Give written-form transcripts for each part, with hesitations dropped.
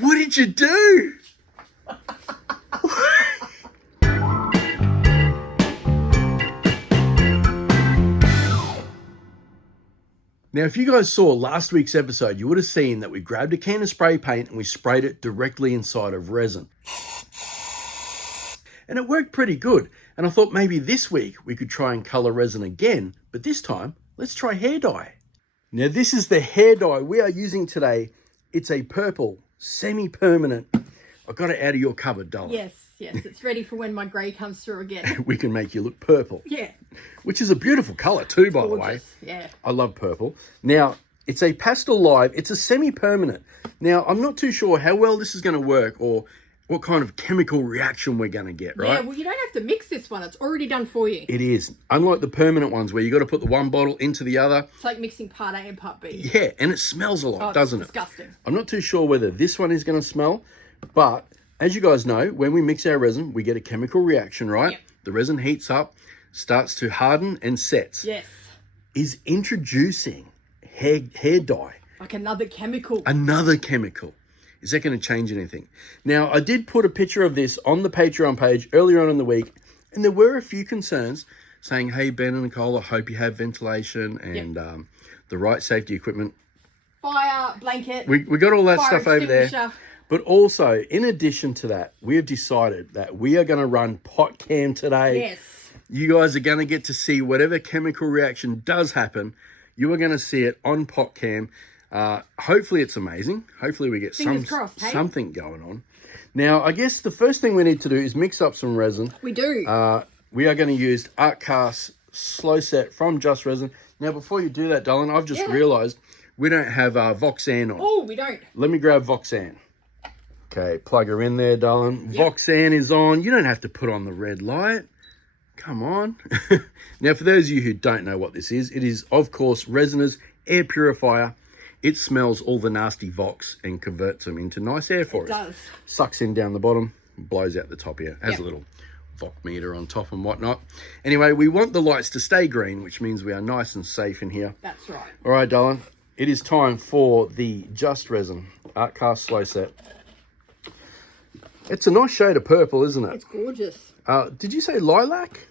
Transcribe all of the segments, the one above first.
What did you do? Now, if you guys saw last week's episode, you would have seen that we grabbed a can of spray paint and we sprayed it directly inside of resin. And it worked pretty good. And I thought maybe this week we could try and color resin again, but this time, let's try hair dye. Now, this is the hair dye we are using today. It's a purple, semi-permanent. I got it out of your cupboard, darling. Yes, it's ready for when my grey comes through again. We can make you look purple. Yeah. Which is a beautiful colour too, by the way. Yeah. I love purple. Now, it's a pastel live. It's a semi-permanent. Now, I'm not too sure how well this is going to work or what kind of chemical reaction we're going to get, right? Yeah, well, you don't have to mix this one. It's already done for you. It is. Unlike the permanent ones where you got to put the one bottle into the other. It's like mixing part A and part B. Yeah, and it smells a lot, doesn't it? It's disgusting. I'm not too sure whether this one is going to smell, but as you guys know, when we mix our resin, we get a chemical reaction, right? Yep. The resin heats up, starts to harden and sets. Yes. Is introducing hair dye. Like another chemical. Another chemical. Is that going to change anything? Now, I did put a picture of this on the Patreon page earlier on in the week, and there were a few concerns saying, hey, Ben and Nicole, I hope you have ventilation and the right safety equipment. Fire, blanket. We got all that fire stuff over there. But also, in addition to that, we have decided that we are going to run pot cam today. Yes. You guys are going to get to see whatever chemical reaction does happen. You are going to see it on pot cam. Hopefully it's amazing. Hopefully we get something going on. Now, I guess the first thing we need to do is mix up some resin. We do. We are going to use Artcast Slow Set from Just Resin. Now, before you do that, darling, I've just realised we don't have Voxan on. Oh, we don't. Let me grab Voxan. Okay, plug her in there, darling. Yep. Voxan is on. You don't have to put on the red light. Come on. Now, for those of you who don't know what this is, it is, of course, RESINERS air purifier. It smells all the nasty Vox and converts them into nice air for us. It does. Sucks in down the bottom, blows out the top here. Has a little Voc meter on top and whatnot. Anyway, we want the lights to stay green, which means we are nice and safe in here. That's right. All right, darling. It is time for the Just Resin Artcast Slow Set. It's a nice shade of purple, isn't it? It's gorgeous. Did you say lilac?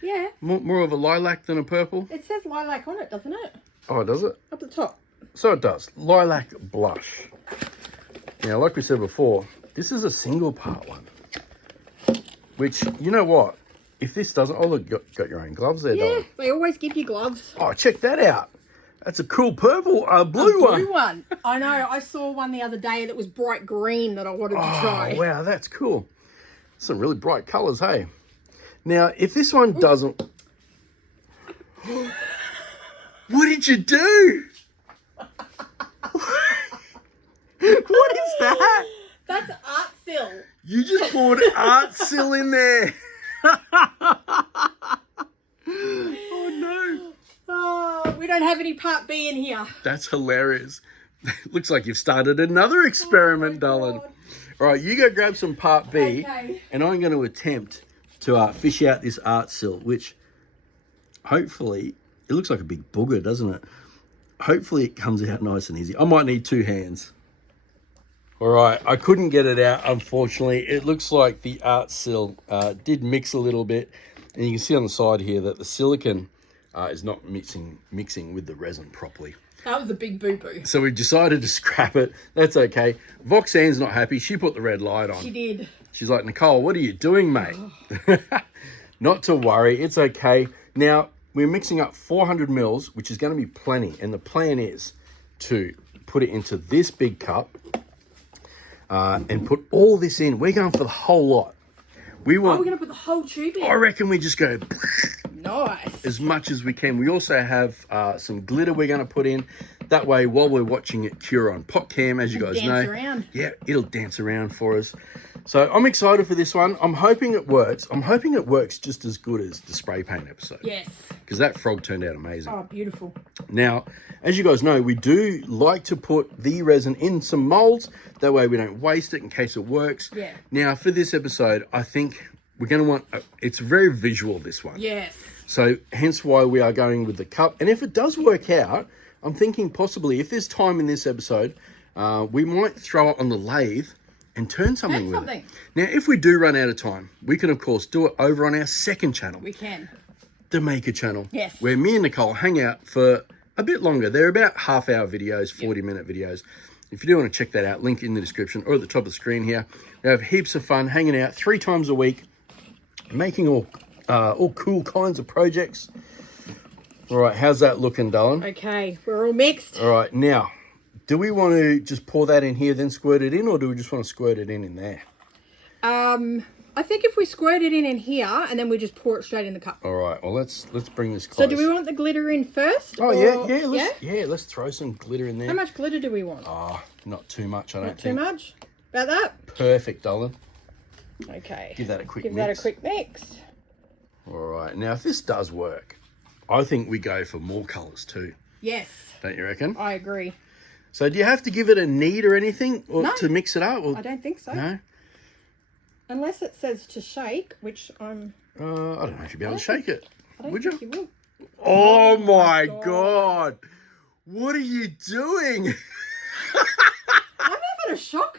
Yeah. More of a lilac than a purple? It says lilac on it, doesn't it? Oh, does it? Up the top. So it does. Lilac blush. Now, like we said before, this is a single part one. Which, you know what? If this doesn't... Oh, look, got your own gloves there, darling. They always give you gloves. Oh, check that out. That's a cool purple, blue one. Blue one. I know. I saw one the other day that was bright green that I wanted to try. Oh, wow, that's cool. Some really bright colours, hey? Now, if this one doesn't... What did you do? What is that? That's Artsil. You just poured Artsil in there. Oh, no. Oh, we don't have any part B in here. That's hilarious. Looks like you've started another experiment, darling. All right, you go grab some part B, and I'm going to attempt to fish out this Artsil, which hopefully, it looks like a big booger, doesn't it? Hopefully it comes out nice and easy. I might need two hands. All right, I couldn't get it out, unfortunately. It looks like the Artsil did mix a little bit, and you can see on the side here that the silicone is not mixing with the resin properly. That was a big boo-boo. So we decided to scrap it. That's okay. Voxan's not happy. She put the red light on. She did. She's like, Nicole, what are you doing, mate? Oh. Not to worry. It's okay. Now, we're mixing up 400 mils, which is going to be plenty. And the plan is to put it into this big cup and put all this in. We're going for the whole lot. We're going to put the whole tube in? I reckon we just go... Nice. As much as we can. We also have some glitter we're going to put in. That way, while we're watching it cure on pot cam, as you guys know. Dance around. Yeah, it'll dance around for us. So I'm excited for this one. I'm hoping it works. I'm hoping it works just as good as the spray paint episode. Yes. Because that frog turned out amazing. Oh, beautiful. Now, as you guys know, we do like to put the resin in some molds. That way we don't waste it in case it works. Yeah. Now, for this episode, I think we're going to want... it's very visual, this one. Yes. So hence why we are going with the cup. And if it does work out, I'm thinking possibly if there's time in this episode, We might throw it on the lathe and turn something with something. it. Now, if we do run out of time, we can, of course, do it over on our second channel. We can. The Maker channel. Yes. Where me and Nicole hang out for a bit longer. They're about half-hour videos, 40-minute videos. If you do want to check that out, link in the description or at the top of the screen here. We have heaps of fun hanging out 3 times a week, making all cool kinds of projects. All right, how's that looking, darling? Okay, we're all mixed. All right, now, do we want to just pour that in here, then squirt it in, or do we just want to squirt it in there? I think if we squirt it in here and then we just pour it straight in the cup. All right, well, let's bring this close. So do we want the glitter in first? Oh, or... let's throw some glitter in there. How much glitter do we want? Oh, not too much, I don't Not think. too much? About that? Perfect, darling. Okay. Give that a quick Give mix. that a quick mix. All right, now if this does work, I think we go for more colours too. Yes. Don't you reckon? I agree. So do you have to give it a knead or anything or No. to mix it up? Or... I don't think so. No? Unless it says to shake, which I'm... I don't know if you'd be able to shake it. I don't Would think you? you will. Oh my God. God. What are you doing? I'm having a shocker.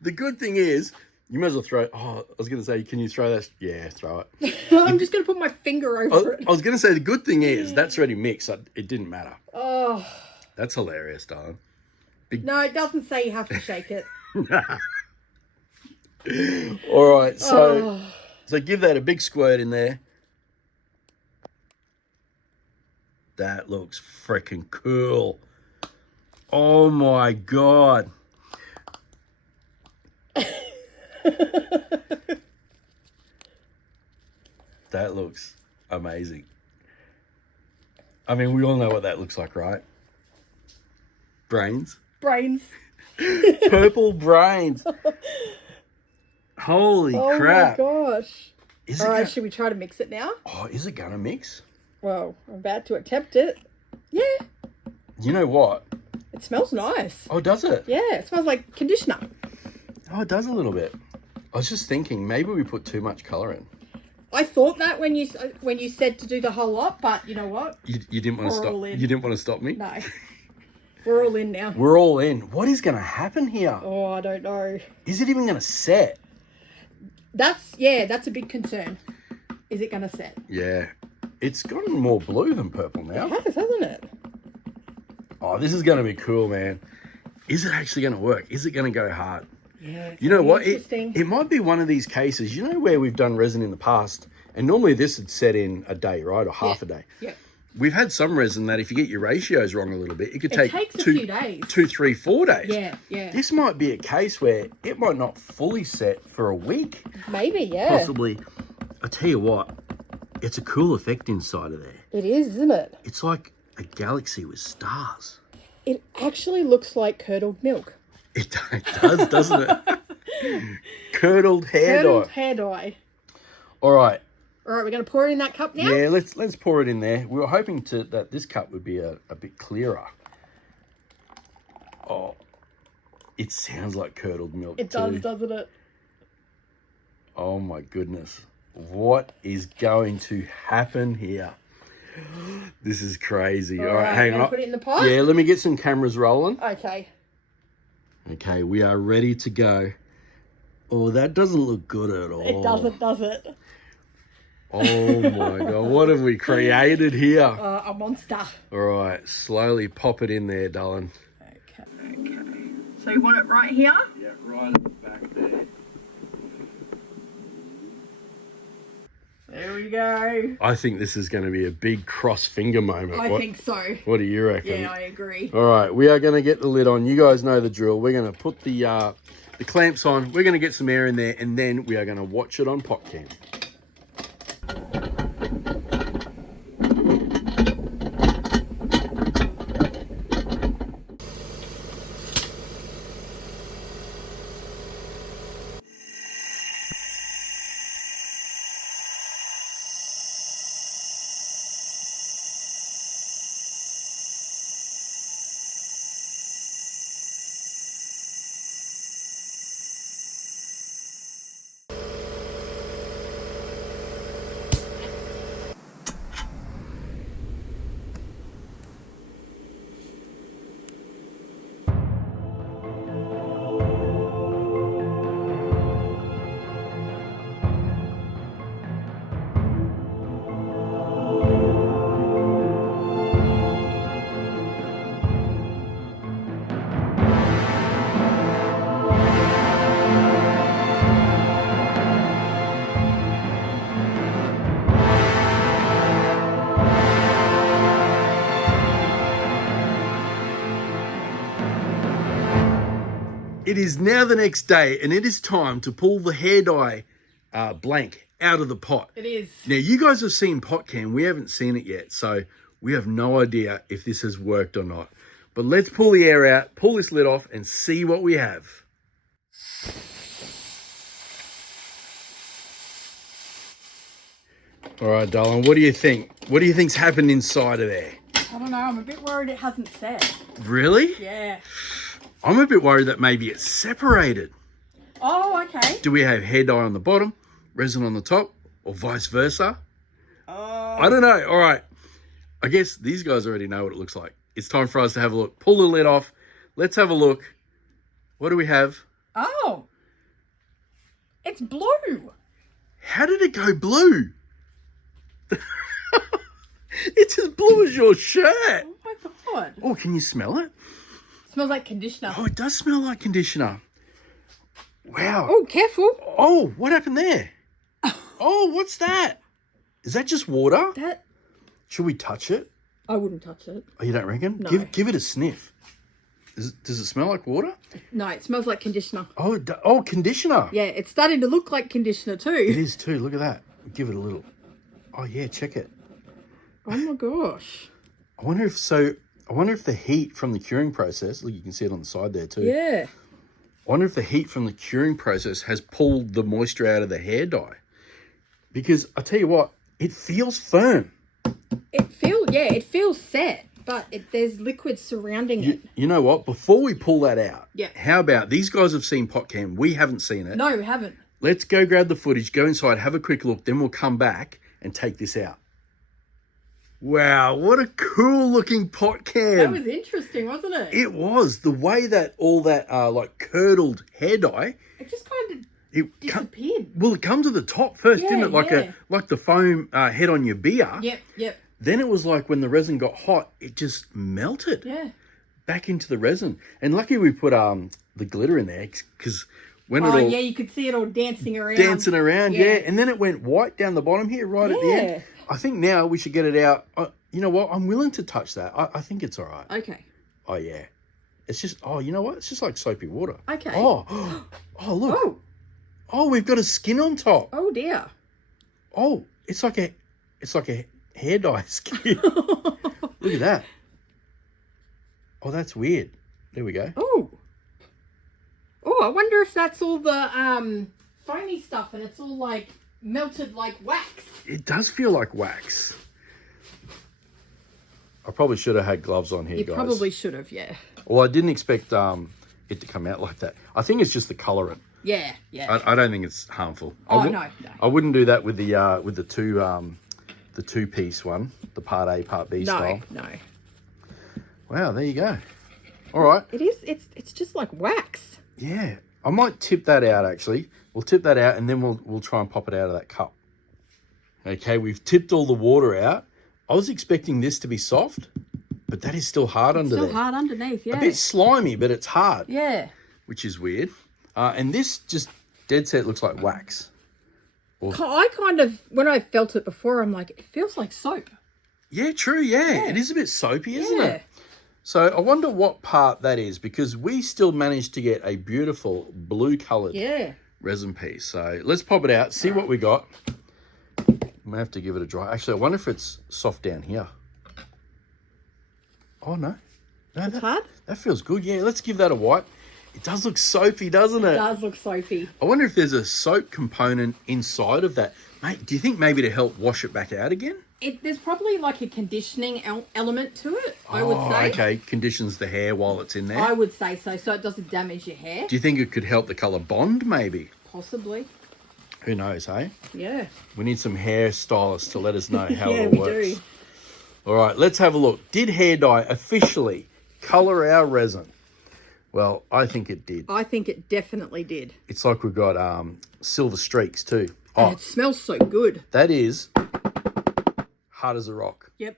The good thing is, you might as well throw... Oh, I was going to say, can you throw that? Yeah, throw it. I'm just going to put my finger over it. I was going to say, the good thing is, that's already mixed. It didn't matter. Oh. That's hilarious, darling. No, it doesn't say you have to shake it. All right, so give that a big squirt in there. That looks freaking cool. Oh my God. That looks amazing. I mean, we all know what that looks like, right? Brains. Brains. Purple brains. Holy crap. Oh my gosh. Is All it right, should we try to mix it now? Oh, is it gonna mix? Well, I'm about to attempt it. Yeah, You know what? it smells nice. Oh, does it? Yeah, it smells like conditioner. Oh, it does a little bit. I was just thinking maybe we put too much colour in. I thought that when you said to do the whole lot, but you know what? You didn't want to We're stop. all in. You didn't want to stop me. No. We're all in now. We're all in. What is going to happen here? Oh, I don't know. Is it even going to set? That's a big concern. Is it going to set? Yeah, it's gotten more blue than purple now. It has, hasn't it? Oh, this is going to be cool, man. Is it actually going to work? Is it going to go hard? Yeah. You know what? Interesting. It might be one of these cases, you know, where we've done resin in the past, and normally this would set in a day, right? Or half a day. Yeah. We've had some resin that if you get your ratios wrong a little bit, it could take takes a few days. 2, 3, 4 days. Yeah, yeah. This might be a case where it might not fully set for a week. Maybe, yeah. Possibly. I tell you what, it's a cool effect inside of there. It is, isn't it? It's like a galaxy with stars. It actually looks like curdled milk. It does, doesn't it? Curdled hair Curdled dye. hair dye. All right. All right, we're going to pour it in that cup now? Yeah, let's pour it in there. We were hoping that this cup would be a bit clearer. Oh, it sounds like curdled milk It does, doesn't it? Oh my goodness. What is going to happen here? This is crazy. All right, hang on. Put it in the pot? Yeah, let me get some cameras rolling. Okay. Okay, we are ready to go. Oh, that doesn't look good at all. It doesn't, does it? Oh my God, what have we created here? A monster. All right, slowly pop it in there, darling. Okay. So you want it right here? Yeah, right at the back there. There we go. I think this is going to be a big cross finger moment. I think so. What do you reckon? Yeah, I agree. All right, we are going to get the lid on. You guys know the drill. We're going to put the clamps on. We're going to get some air in there, and then we are going to watch it on pot cam. It is now the next day, and it is time to pull the hair dye blank out of the pot. It is. Now, you guys have seen pot cam. We haven't seen it yet, so we have no idea if this has worked or not. But let's pull the air out, pull this lid off, and see what we have. All right, darling, what do you think? What do you think's happened inside of there? I don't know. I'm a bit worried it hasn't set. Really? Yeah. I'm a bit worried that maybe it's separated. Oh, okay. Do we have hair dye on the bottom, resin on the top, or vice versa? I don't know. All right. I guess these guys already know what it looks like. It's time for us to have a look. Pull the lid off. Let's have a look. What do we have? Oh. It's blue. How did it go blue? It's as blue as your shirt. Oh my God. Oh, can you smell it? Smells like conditioner. Oh, it does smell like conditioner. Wow. Oh, careful. Oh, what happened there? Oh, what's that? Is that just water? That. Should we touch it? I wouldn't touch it. Oh, you don't reckon? No. Give it a sniff. Does it smell like water? No, it smells like conditioner. Oh, conditioner. Yeah, it's starting to look like conditioner It too. is too. Look at that. Give it a little. Oh yeah, check it. Oh my gosh. I wonder if the heat from the curing process, look, you can see it on the side there too. Yeah. I wonder if the heat from the curing process has pulled the moisture out of the hair dye. Because I tell you what, it feels firm. It feels set, but there's liquid surrounding it. You know what? Before we pull that out, Yeah. how about these guys have seen pot cam? We haven't seen it. No, we haven't. Let's go grab the footage, go inside, have a quick look, then we'll come back and take this out. Wow, what a cool looking pot cam. That was interesting, wasn't it? It was. The way that all that like curdled hair dye, It just kind of it disappeared. well, it come to the top first, Yeah, didn't it? Like the foam head on your beer. Yep. Then it was like when the resin got hot, it just melted Yeah. back into the resin. And lucky we put the glitter in there because when it all Yeah, you could see it all dancing around. yeah. And then it went white down the bottom here, right at the end. I think now we should get it out. You know what? I'm willing to touch that. I think it's all right. Okay. Oh, yeah. It's just, you know what? It's just like soapy water. Okay. Oh, look. Oh. Oh, we've got a skin on top. Oh dear. Oh, it's like a hair dye skin. Look at that. Oh, that's weird. There we go. Oh. Oh, I wonder if that's all the foamy stuff and it's all like melted like wax. It does feel like wax. I probably should have had gloves on here, You guys. probably should have, yeah. Well, I didn't expect it to come out like that. I think it's just the colorant. Yeah. I don't think it's harmful. No. I wouldn't do that with the two piece one, the part A, part B style. No. Wow, there you go. All right. It is. It's just like wax. Yeah, I might tip that out actually. We'll tip that out and then we'll try and pop it out of that cup. Okay, we've tipped all the water out. I was expecting this to be soft, but that is still hard under there. Still hard underneath, yeah. A bit slimy, but it's hard. Yeah. Which is weird. And this just dead set looks like wax. I kind of, when I felt it before, I'm like, it feels like soap. Yeah, true, yeah. It is a bit soapy, isn't Yeah. it? So I wonder what part that is because we still managed to get a beautiful blue coloured resin piece. So let's pop it out, see what we got. May have to give it a dry. Actually, I wonder if it's soft down here. Oh, no. It's hard? That feels good. Yeah, let's give that a wipe. It does look soapy, doesn't it? It does look soapy. I wonder if there's a soap component inside of that. Mate, do you think maybe to help wash it back out again? There's probably like a conditioning element to it, I would say. Okay, conditions the hair while it's in there. I would say so it doesn't damage your hair. Do you think it could help the colour bond, maybe? Possibly. Who knows, hey? Yeah. We need some hair stylists to let us know how Yeah, it we works. do. All right, let's have a look. Did hair dye officially colour our resin? Well, I think it did. I think it definitely did. It's like we've got silver streaks too. And it smells so good. That is hard as a rock. Yep.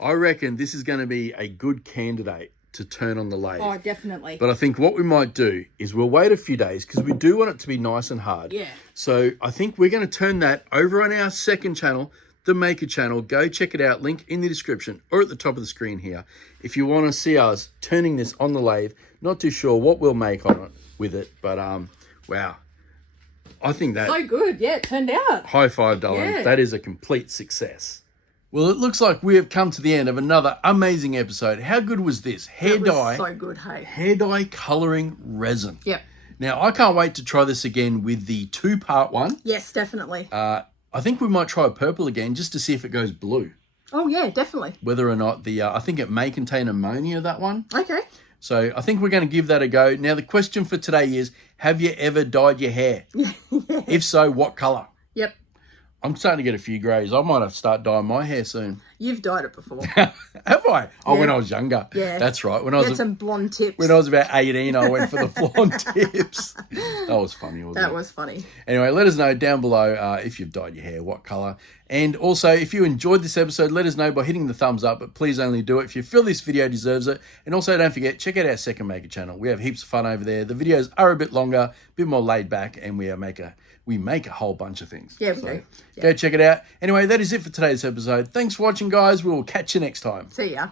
I reckon this is going to be a good candidate to turn on the lathe. Oh, definitely. But I think what we might do is we'll wait a few days because we do want it to be nice and hard. Yeah. So I think we're going to turn that over on our second channel, the Maker channel. Go check it out. Link in the description or at the top of the screen here. If you want to see us turning this on the lathe, not too sure what we'll make on it, with it. But wow, I think that So good. Yeah, it turned out. high five, darling. Yeah. That is a complete success. Well, it looks like we have come to the end of another amazing episode. How good was this? Hair It was dye. so good, hey. Hair dye colouring resin. Yep. Now, I can't wait to try this again with the 2-part one. Yes, definitely. I think we might try purple again just to see if it goes blue. Oh, yeah, definitely. Whether or not I think it may contain ammonia, that one. Okay. So I think we're going to give that a go. Now, the question for today is, have you ever dyed your hair? If so, what colour? Yep. I'm starting to get a few greys. I might have to start dyeing my hair soon. You've dyed it before. Have I? Oh, Yeah. when I was younger. Yeah. That's right. When You I had was some blonde tips. when I was about 18, I went for the blonde tips. That was funny, wasn't it? That was funny. Anyway, let us know down below if you've dyed your hair, what colour. And also, if you enjoyed this episode, let us know by hitting the thumbs up, but please only do it if you feel this video deserves it. And also, don't forget, check out our second maker channel. We have heaps of fun over there. The videos are a bit longer, a bit more laid back, and we make a whole bunch of things. Yeah, we do. Yeah. Go check it out. Anyway, that is it for today's episode. Thanks for watching, guys. We will catch you next time. See ya.